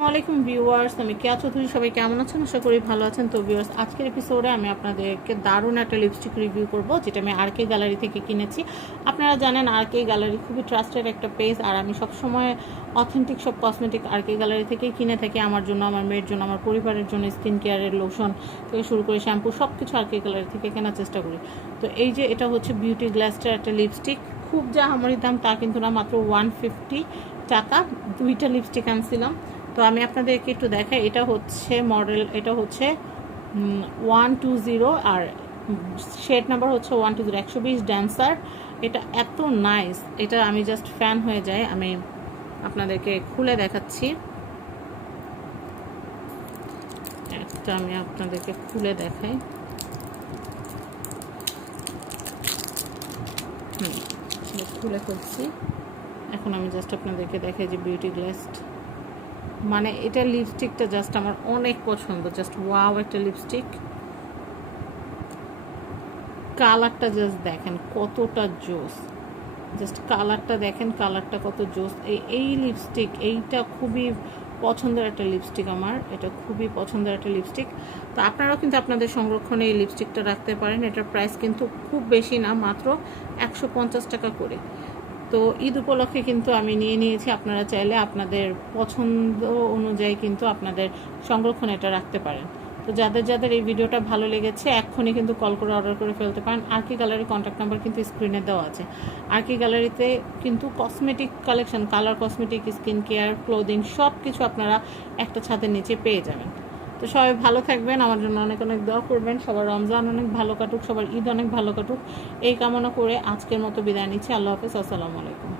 আসসালামাইকুম ভিউয়ার্স, আমি কেয়া চৌধুরী। সবাই কেমন আছেন? আশা করি ভালো আছেন। তো ভিউয়ার্স, আজকের এপিসোডে আমি আপনাদেরকে দারুণ একটা লিপস্টিক রিভিউ করব, যেটা আমি আরকে গ্যালারি থেকে কিনেছি। আপনারা জানেন আরকে গ্যালারি খুবই ট্রাস্টেড একটা পেজ, আর আমি সবসময় অথেন্টিক সব কসমেটিক আরকে গ্যালারি থেকেই কিনে থাকি। আমার জন্য, আমার মেয়ের জন্য, আমার পরিবারের জন্য স্কিন কেয়ারের লোশন থেকে শুরু করে শ্যাম্পু সব কিছু আরকে গ্যালারি থেকে কেনার চেষ্টা করি। তো এই যে এটা হচ্ছে বিউটি গ্লাসটার একটা লিপস্টিক, খুব যা আমারই দাম তা কিন্তু না, মাত্র 150 টাকা। দুইটা লিপস্টিক আনছিলাম। তো আমি আপনাদেরকে একটু দেখাই। এটা হচ্ছে মডেল, এটা হচ্ছে 120, আর শেড নাম্বার হচ্ছে 120, 120 ড্যান্সার। এটা এত নাইস, এটা আমি জাস্ট ফ্যান হয়ে যাই। আমি আপনাদেরকে খুলে দেখাচ্ছি, একটা আমি আপনাদেরকে খুলে দেখাই। খুলে ফেলছি। এখন আমি জাস্ট আপনাদেরকে দেখাই যে বিউটি গ্লাস, মানে এটা লিপস্টিকটা জাস্ট আমার অনেক পছন্দ। জাস্ট ওয়াও একটা লিপস্টিক। কালারটা জাস্ট দেখেন কতটা জোস, জাস্ট কালারটা দেখেন, কালারটা কত জোস। এই লিপস্টিক, এইটা খুবই পছন্দের একটা লিপস্টিক আমার, এটা খুবই পছন্দের একটা লিপস্টিক। তো আপনারাও কিন্তু আপনাদের সংরক্ষণে এই লিপস্টিকটা রাখতে পারেন। এটার প্রাইস কিন্তু খুব বেশি না, মাত্র 150 টাকা করে। তো ঈদ উপলক্ষে কিন্তু আমি নিয়ে নিয়েছি। আপনারা চাইলে আপনাদের পছন্দ অনুযায়ী কিন্তু আপনাদের সংরক্ষণে এটা রাখতে পারেন। তো যাদের যাদের এই ভিডিওটা ভালো লেগেছে এক্ষুনি কিন্তু কল করে অর্ডার করে ফেলতে পারেন। আরকি গ্যালারি কন্ট্যাক্ট নাম্বার কিন্তু স্ক্রিনে দেওয়া আছে। আরকি গ্যালারিতে কিন্তু cosmetic collection, colour cosmetic, skin care, clothing সব কিছু আপনারা একটা ছাদের নিচে পেয়ে যাবেন। তো সবাই ভালো থাকবেন, আমার জন্য অনেক অনেক দোয়া করবেন। সবার রমজান অনেক ভালো কাটুক, সবার ঈদ অনেক ভালো কাটুক, এই কামনা করে আজকের মতো বিদায় নিচ্ছি। আল্লাহ হাফেজ, আসসালামু আলাইকুম।